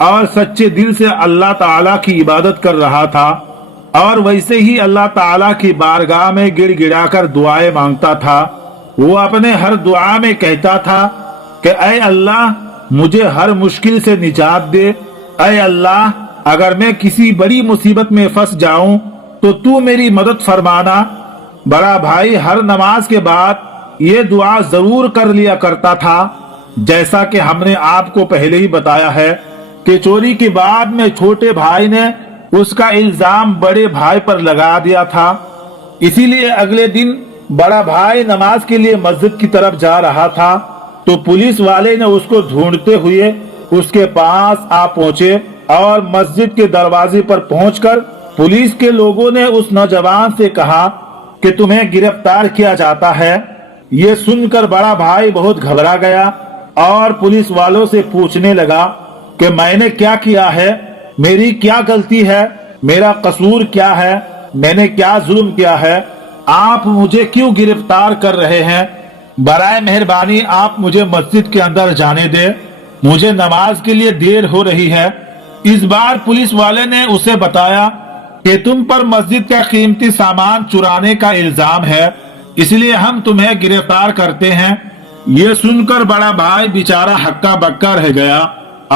اور سچے دل سے اللہ تعالیٰ کی عبادت کر رہا تھا، اور ویسے ہی اللہ تعالیٰ کی بارگاہ میں گڑ گڑا کر دعائیں مانگتا تھا۔ وہ اپنے ہر دعا میں کہتا تھا کہ اے اللہ مجھے ہر مشکل سے نجات دے، اے اللہ اگر میں کسی بڑی مصیبت میں پھنس جاؤں تو میری مدد فرمانا۔ بڑا بھائی ہر نماز کے بعد یہ دعا ضرور کر لیا کرتا تھا۔ جیسا کہ ہم نے آپ کو پہلے ہی بتایا ہے کہ چوری کے بعد میں چھوٹے بھائی نے اس کا الزام بڑے بھائی پر لگا دیا تھا، اسی لیے اگلے دن بڑا بھائی نماز کے لیے مسجد کی طرف جا رہا تھا تو پولیس والے نے اس کو ڈھونڈتے ہوئے اس کے پاس آ پہنچے، اور مسجد کے دروازے پر پہنچ کر پولیس کے لوگوں نے اس نوجوان سے کہا کہ تمہیں گرفتار کیا جاتا ہے۔ یہ سن کر بڑا بھائی بہت گھبرا گیا اور پولیس والوں سے پوچھنے لگا کہ میں نے کیا کیا ہے، میری کیا غلطی ہے، میرا قصور کیا ہے، میں نے کیا ظلم کیا ہے، آپ مجھے کیوں گرفتار کر رہے ہیں؟ برائے مہربانی آپ مجھے مسجد کے اندر جانے دیں، مجھے نماز کے لیے دیر ہو رہی ہے۔ اس بار پولیس والے نے اسے بتایا کہ تم پر مسجد کا قیمتی سامان چرانے کا الزام ہے، اس لیے ہم تمہیں گرفتار کرتے ہیں۔ یہ سن کر بڑا بھائی بیچارہ ہکا بکا رہ گیا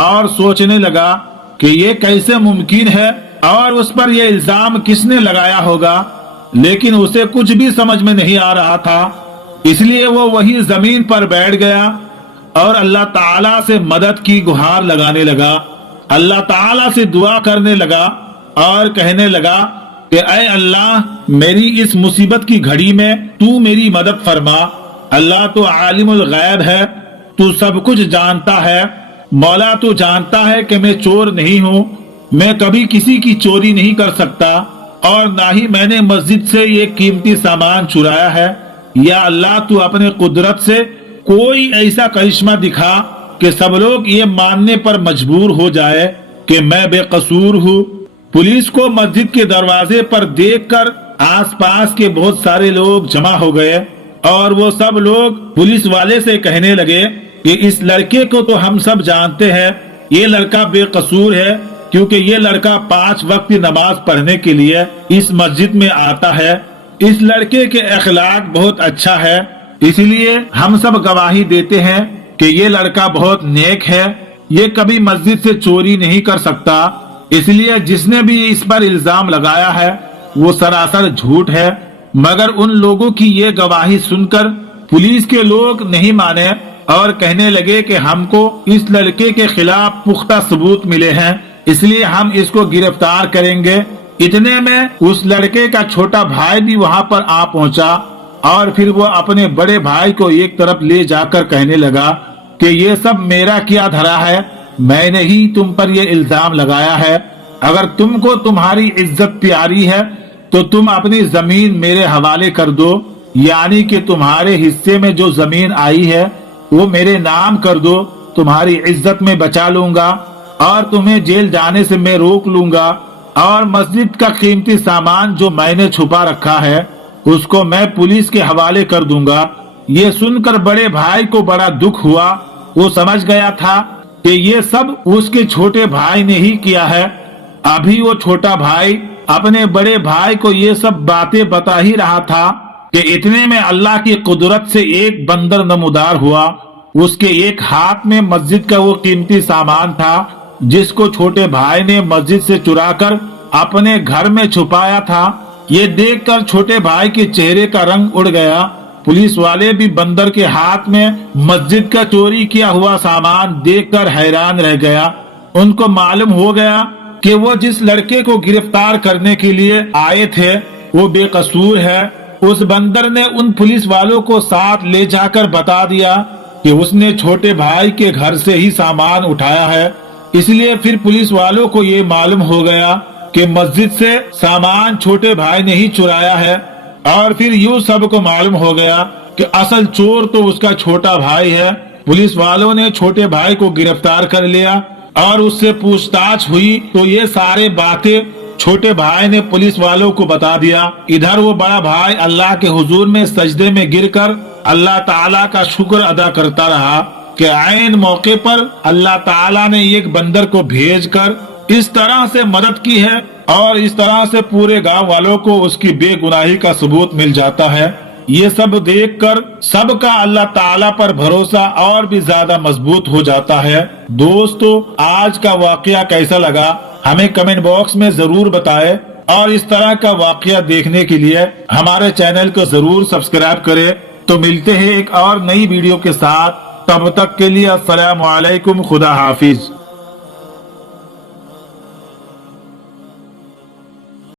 اور سوچنے لگا کہ یہ کیسے ممکن ہے اور اس پر یہ الزام کس نے لگایا ہوگا، لیکن اسے کچھ بھی سمجھ میں نہیں آ رہا تھا، اس لیے وہ وہی زمین پر بیٹھ گیا اور اللہ تعالیٰ سے مدد کی گہار لگانے لگا، اللہ تعالیٰ سے دعا کرنے لگا اور کہنے لگا کہ اے اللہ میری اس مصیبت کی گھڑی میں تو میری مدد فرما۔ اللہ تو عالم الغیب ہے، تو سب کچھ جانتا ہے، مولا تو جانتا ہے کہ میں چور نہیں ہوں، میں کبھی کسی کی چوری نہیں کر سکتا اور نہ ہی میں نے مسجد سے یہ قیمتی سامان چرایا ہے۔ یا اللہ تو اپنے قدرت سے کوئی ایسا کرشمہ دکھا کہ سب لوگ یہ ماننے پر مجبور ہو جائے کہ میں بے قصور ہوں۔ پولیس کو مسجد کے دروازے پر دیکھ کر آس پاس کے بہت سارے لوگ جمع ہو گئے اور وہ سب لوگ پولیس والے سے کہنے لگے کہ اس لڑکے کو تو ہم سب جانتے ہیں، یہ لڑکا بے قصور ہے کیونکہ یہ لڑکا 5 وقت نماز پڑھنے کے لیے اس مسجد میں آتا ہے، اس لڑکے کے اخلاق بہت اچھا ہے، اس لیے ہم سب گواہی دیتے ہیں کہ یہ لڑکا بہت نیک ہے، یہ کبھی مسجد سے چوری نہیں کر سکتا، اس لیے جس نے بھی اس پر الزام لگایا ہے وہ سراسر جھوٹ ہے۔ مگر ان لوگوں کی یہ گواہی سن کر پولیس کے لوگ نہیں مانے اور کہنے لگے کہ ہم کو اس لڑکے کے خلاف پختہ ثبوت ملے ہیں، اس لیے ہم اس کو گرفتار کریں گے۔ اتنے میں اس لڑکے کا چھوٹا بھائی بھی وہاں پر آ پہنچا اور پھر وہ اپنے بڑے بھائی کو ایک طرف لے جا کر کہنے لگا کہ یہ سب میرا کیا دھرا ہے، میں نے ہی تم پر یہ الزام لگایا ہے، اگر تم کو تمہاری عزت پیاری ہے تو تم اپنی زمین میرے حوالے کر دو، یعنی کہ تمہارے حصے میں جو زمین آئی ہے وہ میرے نام کر دو، تمہاری عزت میں بچا لوں گا اور تمہیں جیل جانے سے میں روک لوں گا، اور مسجد کا قیمتی سامان جو میں نے چھپا رکھا ہے اس کو میں پولیس کے حوالے کر دوں گا۔ یہ سن کر بڑے بھائی کو بڑا دکھ ہوا، وہ سمجھ گیا تھا کہ یہ سب اس کے چھوٹے بھائی نے ہی کیا ہے۔ ابھی وہ چھوٹا بھائی اپنے بڑے بھائی کو یہ سب باتیں بتا ہی رہا تھا کہ اتنے میں اللہ کی قدرت سے ایک بندر نمودار ہوا، اس کے ایک ہاتھ میں مسجد کا وہ قیمتی سامان تھا جس کو چھوٹے بھائی نے مسجد سے چرا کر اپنے گھر میں چھپایا تھا۔ یہ دیکھ کر چھوٹے بھائی کے چہرے کا رنگ اڑ گیا، پولیس والے بھی بندر کے ہاتھ میں مسجد کا چوری کیا ہوا سامان دیکھ کر حیران رہ گیا۔ ان کو معلوم ہو گیا کہ وہ جس لڑکے کو گرفتار کرنے کے لیے آئے تھے وہ بے قصور ہے۔ اس بندر نے ان پولیس والوں کو ساتھ لے جا کر بتا دیا کہ اس نے چھوٹے بھائی کے گھر سے ہی سامان اٹھایا ہے، اس لیے پھر پولیس والوں کو یہ معلوم ہو گیا کہ مسجد سے سامان چھوٹے بھائی نے ہی چرایا ہے، اور پھر یوں سب کو معلوم ہو گیا کہ اصل چور تو اس کا چھوٹا بھائی ہے۔ پولیس والوں نے چھوٹے بھائی کو گرفتار کر لیا اور اس سے پوچھ تاچھ ہوئی تو یہ سارے باتیں چھوٹے بھائی نے پولیس والوں کو بتا دیا۔ ادھر وہ بڑا بھائی اللہ کے حضور میں سجدے میں گر کر اللہ تعالیٰ کا شکر ادا کرتا رہا کہ عین موقع پر اللہ تعالیٰ نے ایک بندر کو بھیج کر اس طرح سے مدد کی ہے اور اس طرح سے پورے گاؤں والوں کو اس کی بے گناہی کا ثبوت مل جاتا ہے۔ یہ سب دیکھ کر سب کا اللہ تعالیٰ پر بھروسہ اور بھی زیادہ مضبوط ہو جاتا ہے۔ دوستو، آج کا واقعہ کیسا لگا ہمیں کمنٹ باکس میں ضرور بتائیں، اور اس طرح کا واقعہ دیکھنے کے لیے ہمارے چینل کو ضرور سبسکرائب کریں۔ تو ملتے ہیں ایک اور نئی ویڈیو کے ساتھ، تب تک کے لیے السلام علیکم، خدا حافظ۔